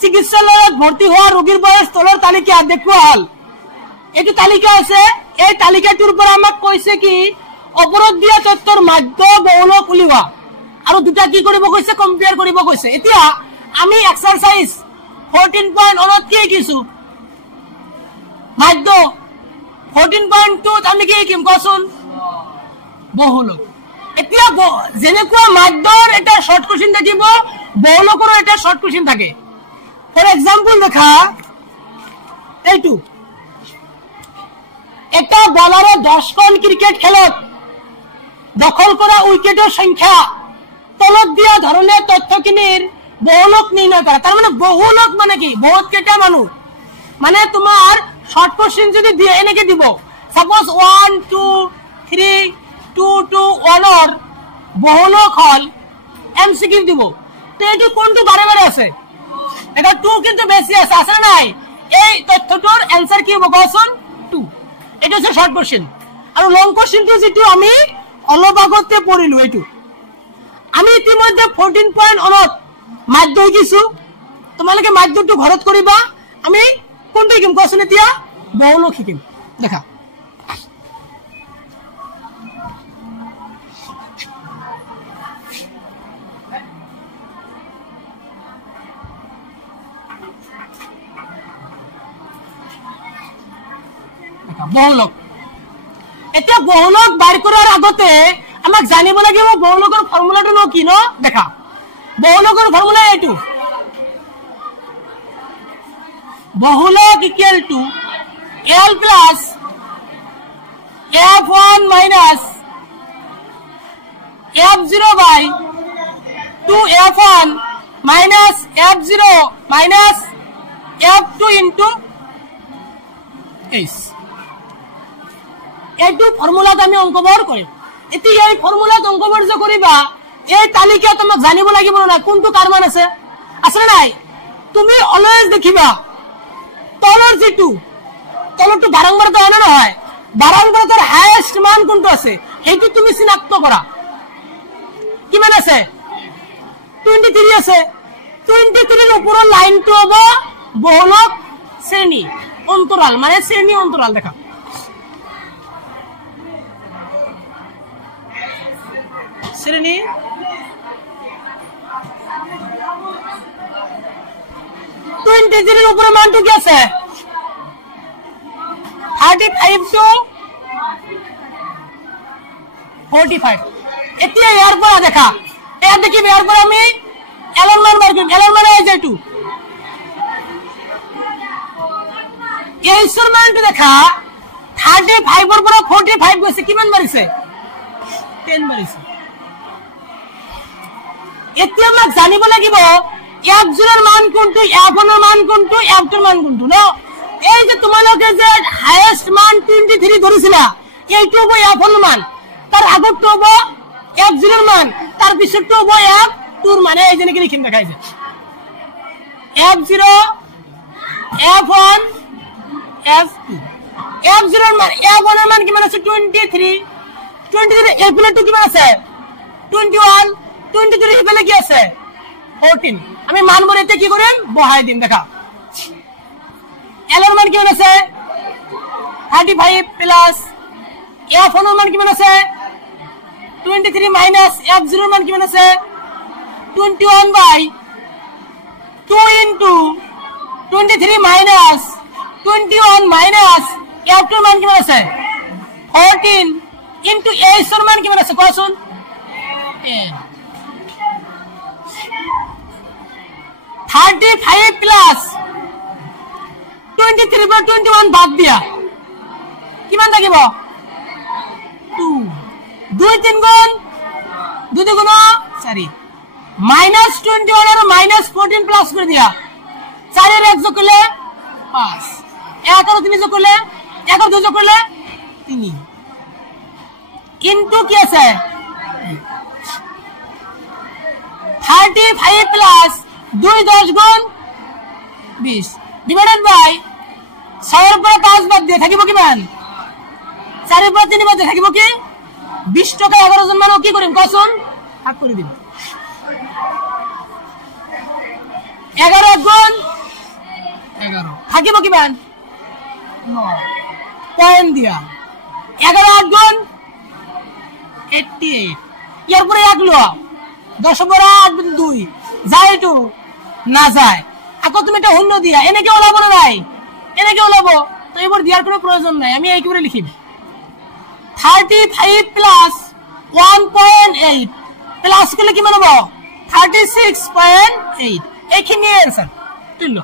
চিকিৎসালয়ত ভৰ্তি হওয়া ৰোগীৰ বয়স তলৰ তালিকা দেখুওৱা হল এইটো তালিকা আছে এই তালিকাটোৰ পৰা আমাক কৈছে কি অপৰাধ দিয়া তথ্যৰ মাধ্য বহুলক উলিওৱা আৰু দুটা কি কৰিব কৈছে কম্পেয়াৰ কৰিব কৈছে এতিয়া আমি এক্সাৰসাইজ 14.1 কি কিছু মাধ্য 14.2 আমি কি কিম কোৱাচোন বহুলক এতিয়া যেনেকুৱা মাধ্যৰ এটা শৰ্ট কোশ্চেন থাকিব বহুলকৰ এটা শর্ট কোশ্চেন থাকে ফর এক্সাম্পল দেখা এইটো এটা বলারে 10 খন ক্রিকেট খেলত দখল করা উইকেটের সংখ্যা তলত দিয়া ধরনের তথ্যখিনির বহুলক নির্ণয় করা তার মানে বহুলক মানে কি বহুত কেটা মানুষ মানে তোমার শর্ট কোশ্চেন যদি দিয়ে এনেকে দিব সাপোজ 1 2 3 2 2 1 এর বহুলক হল এমসিকিউ দিব তো এটি কোনটো বারে বারে আছে এটা 2 কিন্তু বেশি আছে আসলে নাই এই তথ্যটোর आंसर কি হবে কোশ্চেন 2 এটা হচ্ছে শর্ট কোশ্চেন আর লং কোশ্চেনটো যেটো আমি অলপ আগতে পড়িলো এটো আমি ইতিমধ্যে 14.1 মাধ্য কিছু তোমালকে মাধ্যটো ঘৰত কৰিবা আমি কোনটো কিম কোশ্চেন এতিয়া বহুলক শিকিম দেখা বহুলক এতিয়া বহুলক বাইর করার আগতে আমাক জানিব লাগিব বহুলকৰ ফৰ্মুলাটো ন কি ন দেখা বহুলকৰ ফর্মুলা এইটো বহুলক equal to L plus F1 minus F0 by 2F1 minus F0 minus F2 into S এইটো ফর্মুলাত আমি অঙ্কবৰ কৰিম এতিয়া এই ফৰ্মুলাত অঙ্কবৰ যে কৰিবা এই তালিকা তোমাক জানিব লাগিব না কোনটো কাৰমান আছে আছে নাই তুমি অলৱেজ দেখিবা তলৰ যেটো তলটো বাৰংবাৰ তো হয় না নহয় বাৰংবাৰ তাৰ হাইয়েস্ট মান কোনটো আছে সেইটো তুমি চিনাক্ত কৰা কিমান আছে 23 আছে 23 এৰ উপৰৰ লাইনটো হ'ব বহুলক শ্ৰেণী অন্তৰাল মানে শ্ৰেণী অন্তৰাল দেখা শ্ৰেণী 23 এৰ উপৰে মানটো কি আছে 35 to 45 এতিয়া ইয়াৰ পৰা দেখা এয়া দেখি ইয়াৰ পৰা আমি এলন মান বাৰ কৰিম এলন মানে এই যেটো এই ইনস্ট্ৰুমেন্ট দেখা 35 এৰ পৰা 45 গৈছে কিমান বাৰিছে 10 বাৰিছে এতিয়া আমাক জানিব লাগিব F0 এর মান কোনটো F1 এর মান কোনটো F2 এর মান কোনটো ন এই যে তোমালোকে যে হাইয়েস্ট মান 23 ধৰিছিলা এইটো হ'ব F1 এর মান তার আগতো হ'ব F0 এর মান তার পিছতো হ'ব F2 এর মান এই জেনে কি লিখিম দেখাইছে F0 F1 F2 F0 এর মান F1 এর মান কিমান আছে 23 এর প্লেটটো কিমান আছে 21 23 এখানে কি আছে 14 আমি মান বলতে কি করেন বহাই দিন দেখা L এর মান কি আছে 35 প্লাস F1 এর মান কি আছে 23 মাইনাস F0 এর মান কি আছে 21 বাই 2 into 23 মাইনাস 21 মাইনাস F2 এর মান কি আছে 14 into S এর মান কি আছে কোন 10 35 plus 23 by 21 বাদ দিয়া কিমান থাকিব 2 2 3 গুণ 2 গুণ 4 minus 21 আর minus 14 প্লাস করে দিয়া 4 এর 1 যোগ করলে 5 1 আর 3 যোগ করলে 1 আর 2 যোগ করলে 3 কিন্তু কি আছে 35 plus 2 10 গুণ 20 ডিভাইডেড বাই 6 এর পরে 5 বাদ দিয়ে থাকিব কিমান 4 এর পরে 3 বাদ দিয়ে থাকিব কি 20 টাকা 11 জন মানুষ কি করিম কসুন ভাগ করে দিন 11 গুণ 11 থাকিব কিমান পয়েন্ট দিয়া 11 গুণ 88 ইয়ার পরে 1 লো 10 বড় 8 2 যায় তো না যায় আকৌ তুমি এটা শূন্য দিয়া এনেকে ওলাব না নাই এনেকে ওলাব তো এবার দিয়ার কোনো প্রয়োজন নাই আমি এই করে লিখিম 35 প্লাস 1.8 প্লাস করলে কি মানে 36.8 এইখিনি आंसर তুললো